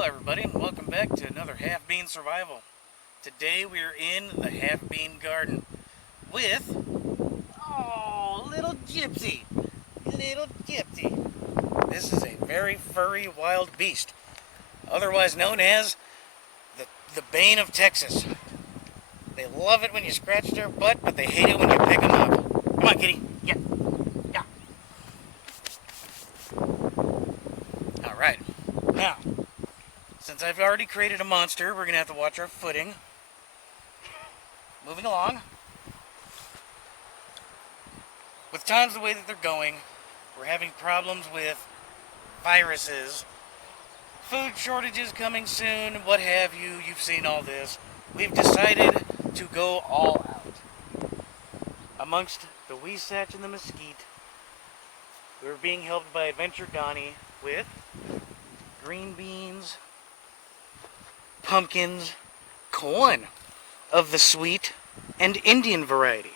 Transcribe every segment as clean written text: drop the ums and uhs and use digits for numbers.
Hello everybody and welcome back to another half-bean survival. Today we are in the half-bean garden with, little gypsy. Little gypsy. This is a very furry wild beast, otherwise known as the bane of Texas. They love it when you scratch their butt, but they hate it when you pick them up. Come on, kitty. Yeah. Yeah. Alright. Now, since I've already created a monster, we're going to have to watch our footing. Moving along. With times the way that they're going, we're having problems with viruses, food shortages coming soon, what have you. You've seen all this. We've decided to go all out. Amongst the Weesatch and the Mesquite, we're being helped by Adventure Donnie with green beans, pumpkins, corn of the sweet and Indian variety.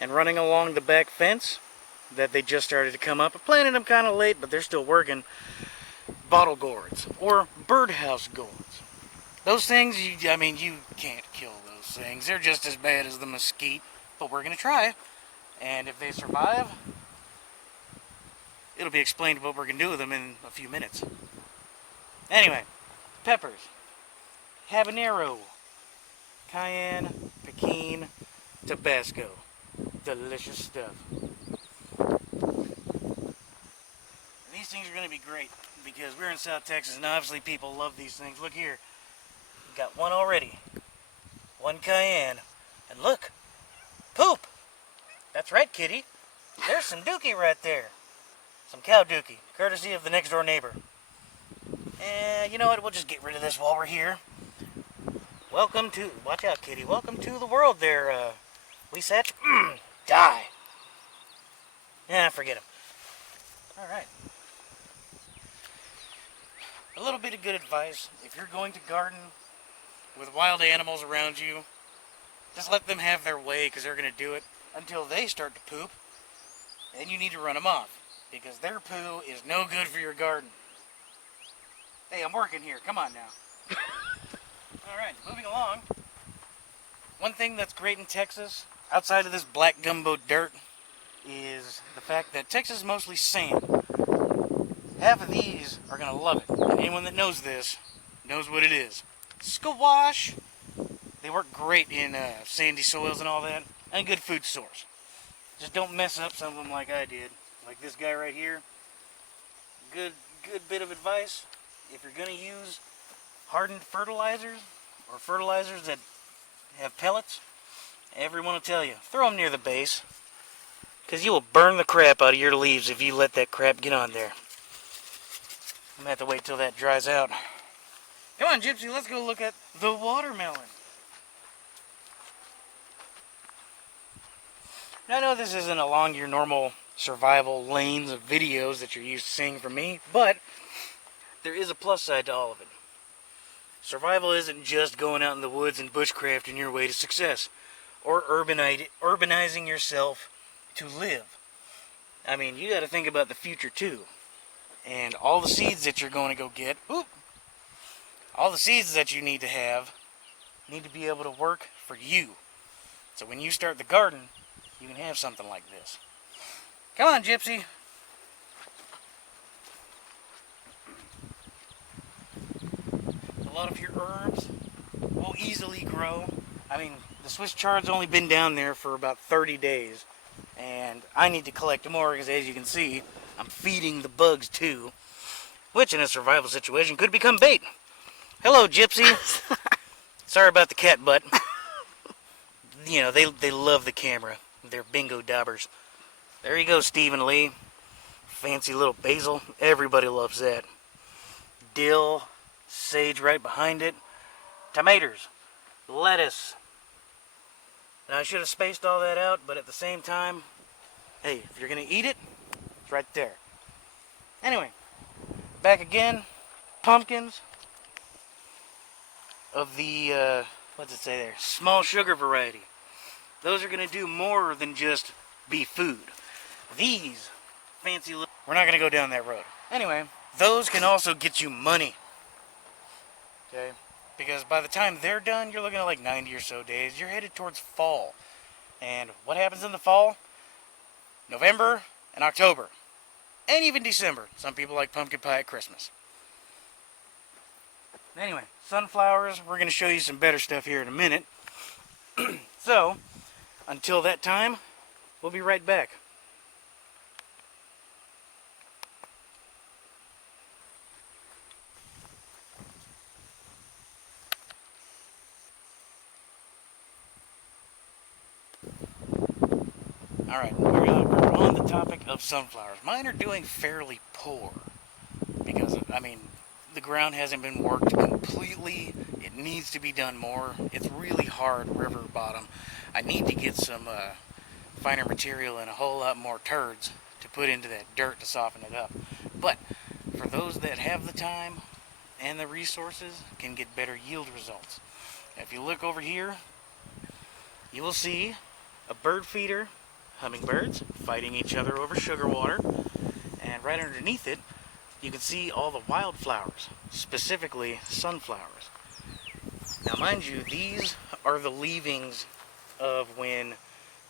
And running along the back fence that they just started to come up, I planted them kind of late, but they're still working, bottle gourds or birdhouse gourds. Those things, you can't kill those things. They're just as bad as the mesquite, but we're going to try. And if they survive, it'll be explained what we're going to do with them in a few minutes. Anyway, peppers, habanero, cayenne, pecan, Tabasco. Delicious stuff. And these things are going to be great because we're in South Texas and obviously people love these things. Look here. We've got one already. One cayenne. And look. Poop. That's right, kitty. There's some dookie right there. Some cow dookie, courtesy of the next door neighbor. And you know what? We'll just get rid of this while we're here. Welcome to, watch out kitty, welcome to the world there, Weesatch. Die. Yeah, forget him. Alright. A little bit of good advice. If you're going to garden with wild animals around you, just let them have their way because they're going to do it until they start to poop. And you need to run them off because their poo is no good for your garden. Hey, I'm working here. Come on now. Alright, moving along. One thing that's great in Texas, outside of this black gumbo dirt, is the fact that Texas is mostly sand. Half of these are going to love it. And anyone that knows this knows what it is. Squash. They work great in sandy soils and all that. And a good food source. Just don't mess up some of them like I did. Like this guy right here. Good bit of advice. If you're going to use hardened fertilizers or fertilizers that have pellets, everyone will tell you, throw them near the base because you will burn the crap out of your leaves if you let that crap get on there. I'm going to have to wait till that dries out. Come on, Gypsy, let's go look at the watermelon. Now, I know this isn't along your normal survival lanes of videos that you're used to seeing from me, but there is a plus side to all of it. Survival isn't just going out in the woods and bushcrafting your way to success, or urbanizing yourself to live. I mean, you got to think about the future too, and all the seeds that you're going to go get. All the seeds that you need to have need to be able to work for you. So when you start the garden, you can have something like this. Come on, Gypsy. A lot of your herbs will easily grow. I mean, the Swiss chard's only been down there for about 30 days. And I need to collect more because, as you can see, I'm feeding the bugs too. Which, in a survival situation, could become bait. Hello, Gypsy. Sorry about the cat butt. You know, they love the camera. They're bingo dabbers. There you go, Stephen Lee. Fancy little basil. Everybody loves that. Dill. Sage right behind it. Tomatoes. Lettuce. Now, I should have spaced all that out, but at the same time, hey, if you're going to eat it, it's right there. Anyway, back again. Pumpkins of the, what's it say there? Small sugar variety. Those are going to do more than just be food. These fancy little... We're not going to go down that road. Anyway, those can also get you money. Okay? Because by the time they're done, you're looking at like 90 or so days. You're headed towards fall. And what happens in the fall? November and October. And even December. Some people like pumpkin pie at Christmas. Anyway, sunflowers. We're going to show you some better stuff here in a minute. So, until that time, we'll be right back. Alright, we're on the topic of sunflowers. Mine are doing fairly poor. Because, the ground hasn't been worked completely. It needs to be done more. It's really hard river bottom. I need to get some finer material and a whole lot more turds to put into that dirt to soften it up. But for those that have the time and the resources, can get better yield results. If you look over here, you will see a bird feeder, hummingbirds fighting each other over sugar water, and right underneath it you can see all the wildflowers, specifically sunflowers. Now mind you, these are the leavings of when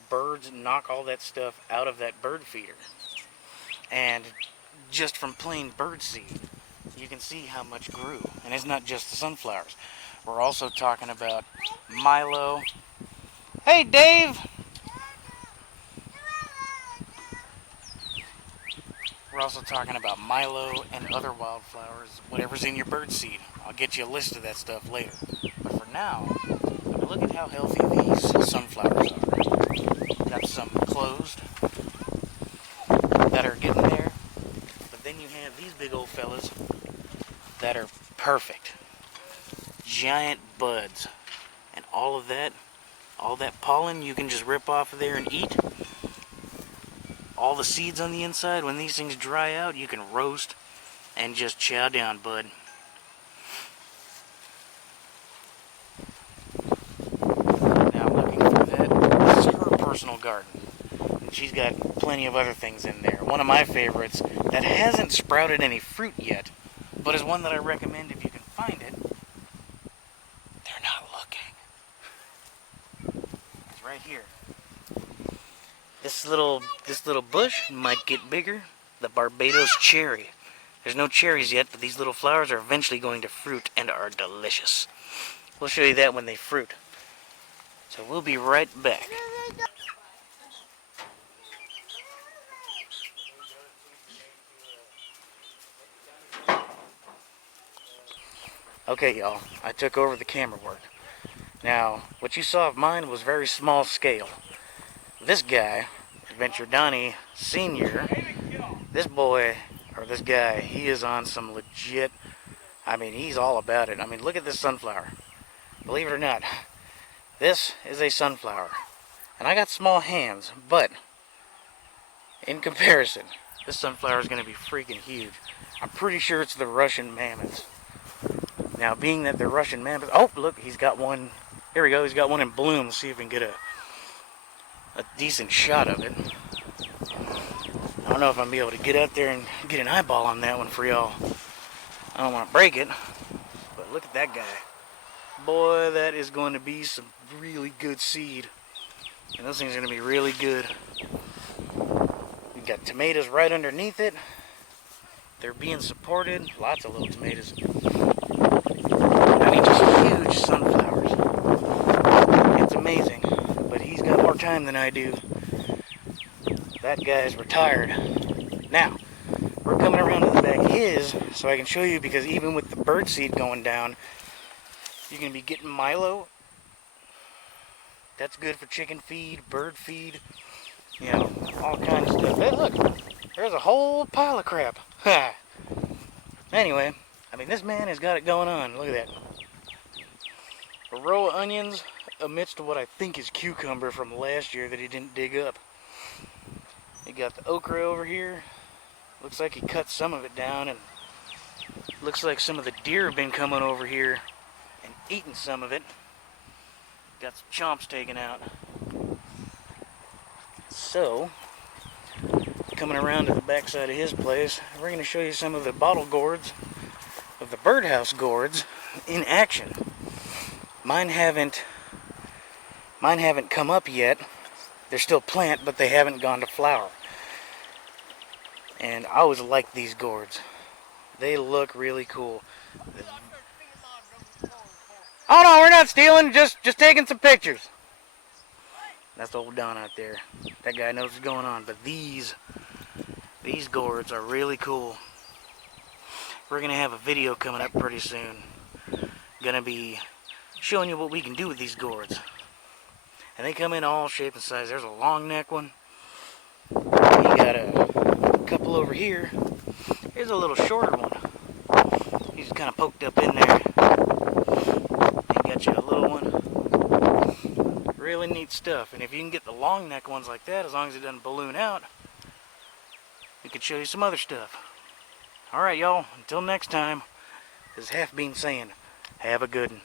birds knock all that stuff out of that bird feeder. And just from plain bird seed, you can see how much grew. And it's not just the sunflowers. We're also talking about milo. Hey, Dave! We're also talking about milo and other wildflowers, whatever's in your bird seed. I'll get you a list of that stuff later. But for now, look at how healthy these sunflowers are. Got some closed that are getting there, but then you have these big old fellas that are perfect. Giant buds. And all that pollen you can just rip off of there and eat. All the seeds on the inside, when these things dry out, you can roast and just chow down, bud. Now I'm looking for that. This is her personal garden. And she's got plenty of other things in there. One of my favorites that hasn't sprouted any fruit yet, but is one that I recommend if you can find it. They're not looking. It's right here. This little bush might get bigger. The Barbados cherry. There's no cherries yet, but these little flowers are eventually going to fruit and are delicious. We'll show you that when they fruit. So we'll be right back. Okay, y'all, I took over the camera work. Now, what you saw of mine was very small scale. This guy, Adventure Donnie Sr., this guy, he is on some legit, he's all about it. Look at this sunflower. Believe it or not, this is a sunflower. And I got small hands, but in comparison, this sunflower is going to be freaking huge. I'm pretty sure it's the Russian mammoths. Now, being that they're Russian mammoths, oh, look, he's got one, here we go, he's got one in bloom. Let's see if we can get a decent shot of it. I don't know if I'm going to be able to get out there and get an eyeball on that one for y'all. I don't want to break it, but look at that guy. Boy, that is going to be some really good seed. And those things are going to be really good. We've got tomatoes right underneath it. They're being supported. Lots of little tomatoes. Just huge sunflowers. It's amazing. But he's got more time than I do. That guy's retired. Now, we're coming around to the back of his so I can show you, because even with the bird seed going down, you're going to be getting milo. That's good for chicken feed, bird feed, all kinds of stuff. Hey, look, there's a whole pile of crap. Anyway, this man has got it going on. Look at that. A row of onions amidst what I think is cucumber from last year that he didn't dig up. He got the okra over here. Looks like he cut some of it down, and looks like some of the deer have been coming over here and eating some of it. Got some chomps taken out. So, coming around to the backside of his place, we're going to show you some of the bottle gourds of the birdhouse gourds in action. Mine haven't come up yet. They're still plant, but they haven't gone to flower. And I always like these gourds. They look really cool. Oh no, we're not stealing, just taking some pictures. That's old Don out there. That guy knows what's going on. But these gourds are really cool. We're gonna have a video coming up pretty soon. Gonna be showing you what we can do with these gourds. And they come in all shapes and sizes. There's a long neck one. You got a couple over here. Here's a little shorter one. He's kind of poked up in there. And got you a little one. Really neat stuff. And if you can get the long neck ones like that, as long as it doesn't balloon out, we could show you some other stuff. Alright, y'all. Until next time, this is Halfbean saying, have a good one.